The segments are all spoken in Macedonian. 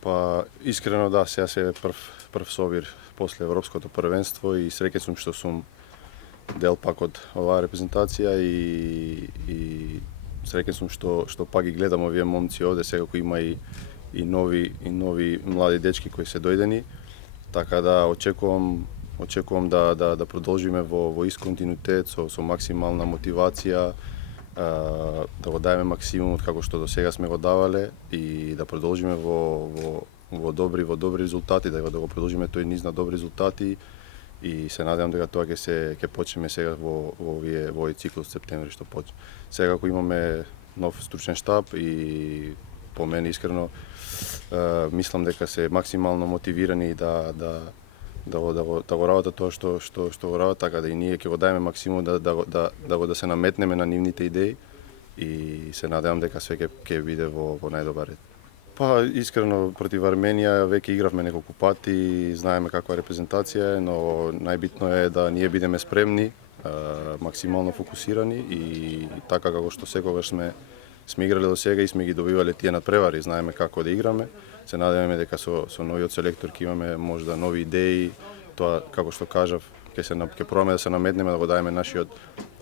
Па, искрено да, сега се прв собир после Европското првенство и среќен сум што сум дел пак од оваа репрезентација и среќен сум што пак ги гледам овие момци овде, секако има и нови млади дечки кои се дојдени, така да очекувам да продолжиме во ист континуитет со максимална мотивација, да го даеме максимумот како што до сега сме го давале и да продолжиме во добри резултати, да го продолжиме тој низ на добри резултати и се надевам дека тоа ќе почнеме сега во овој циклус септември што почне. Сега кога имаме нов стручен штаб и по мене искрено мислам дека се максимално мотивирани да го работат тоа што го работат, така да и ние ќе го даеме максимум да се наметнеме на нивните идеи и се надевам дека све ќе биде во најдобар ред. Па, искрено, против Арменија веќе игравме неколку пати, знаеме каква репрезентација е, но најбитно е да ние бидеме спремни, максимално фокусирани и така како што секогаш сме играле до сега и сме ги добивале тие надпревари, знаеме како да играме. Се надеваме дека со новиот селектор ќе имаме можда нови идеи, тоа како што кажав, ќе пробаме да се наметнеме, да го даеме нашиот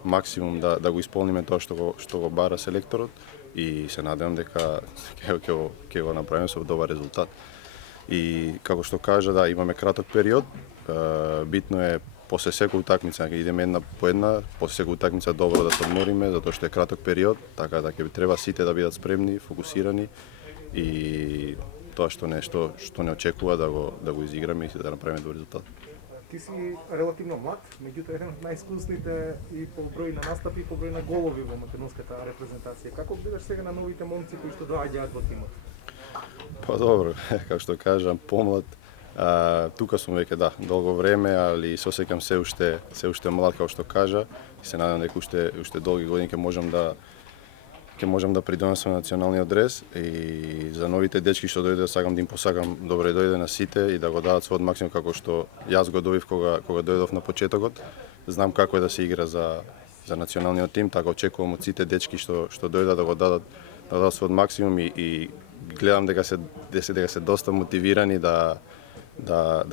максимум, да го исполниме тоа што го бара селекторот и се надевам дека ќе го направиме со добар резултат. И како што кажа, да, имаме краток период, битно е после секоја утакмица, ќе идеме една по една, после секоја утакмица добро да се одмориме, затоа што е краток период, така да ќе треба сите да бидат спремни, фокусирани и тоа што не очекува да го изиграме и да направиме добар резултат. Ти си релативно млад, меѓутоа еден од најискусните и по број на настапи и по број на голови во македонската репрезентација. Како гледаш сега на новите момци кои што доаѓаат во тимот? Па добро, како што кажам, помлад. Тука сум веќе долго време, али сосеќам се уште млад, како што кажа, и се надам дека уште долги години ќе можам да придонесам националниот дрес и за новите дечки што дојде сакам да им посакам добре дојде на сите и да го дадат својот максимум како што јас го добив кога дојдов на почетокот. Знам како е да се игра за националниот тим, така очекувам од сите дечки што дојдат да го дадат својот максимум и гледам дека се доста мотивирани да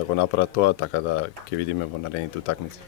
го направат тоа, така да ќе видиме во наредните утакмици.